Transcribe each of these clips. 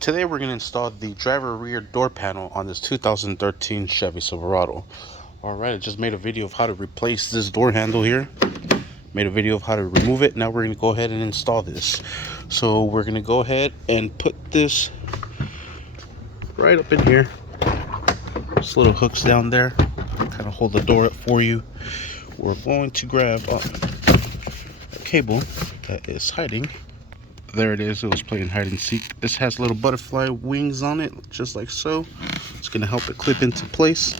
Today we're going to install the driver rear door panel on this 2013 Chevy Silverado. Alright, I just made a video of how to replace this door handle here. Made a video of how to remove it. Now we're going to go ahead and install this. So we're going to go ahead and put this right up in here. Just little hooks down there, kind of hold the door up for you. We're going to grab a cable that is hiding. There it is. It was playing hide and seek. This has little butterfly wings on it, just like so. It's going to help it clip into place.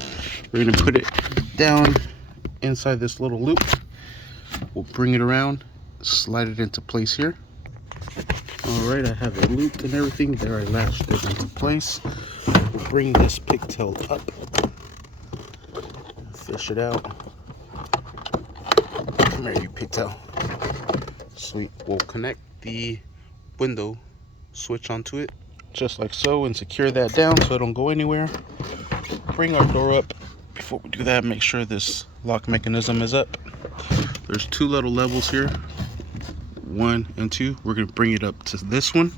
We're going to put it down inside this little loop. We'll bring it around, slide it into place here. Alright, I have it looped and everything. There, I latched it into place. We'll bring this pigtail up, fish it out. Come here, you pigtail. Sweet. We'll connect the window switch onto it, just like so, and secure that down so it don't go anywhere. Bring our door up. Before we do that, make sure this lock mechanism is up. There's two little levels here, 1 and 2. We're going to bring it up to this one.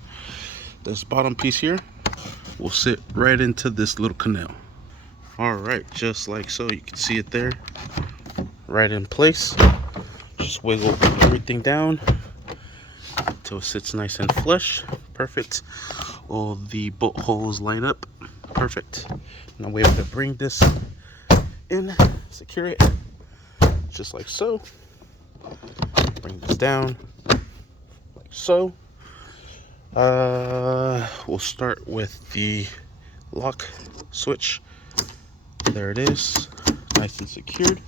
This bottom piece here will sit right into this little canal. Alright, just like so. You can see it there, right in place. Just wiggle everything down until it sits nice and flush. Perfect. All the bolt holes line up. Perfect. Now we're able to bring this in, secure it, just like so. Bring this down, like so. We'll start with the lock switch. There it is, nice and secured.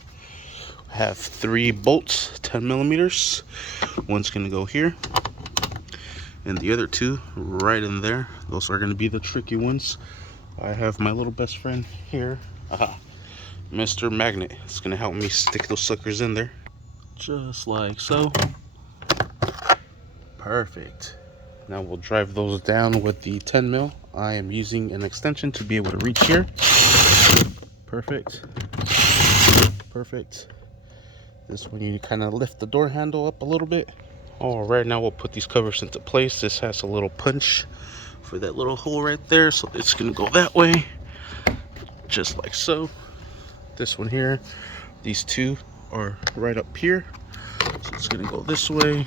I have 3 bolts, 10 millimeters. One's gonna go here, and the other 2 right in there. Those are gonna be the tricky ones. I have my little best friend here, Mr. Magnet. It's gonna help me stick those suckers in there, just like so. Perfect. Now we'll drive those down with the 10 mil. I am using an extension to be able to reach here. Perfect. Perfect. This one, you kind of lift the door handle up a little bit. All right, now we'll put these covers into place. This has a little punch for that little hole right there, so it's gonna go that way, just like so. This one here, these 2 are right up here, so it's gonna go this way,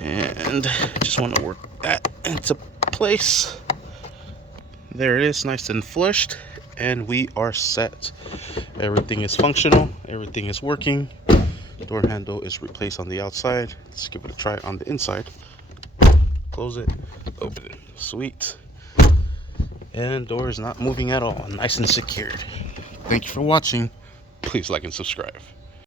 and just want to work that into place. There it is, nice and flushed, and we are set. Everything is functional, everything is working. The door handle is replaced on the outside. Let's give it a try on the inside. Close it, open it. Sweet. And door is not moving at all, nice and secured. Thank you for watching. Please like and subscribe.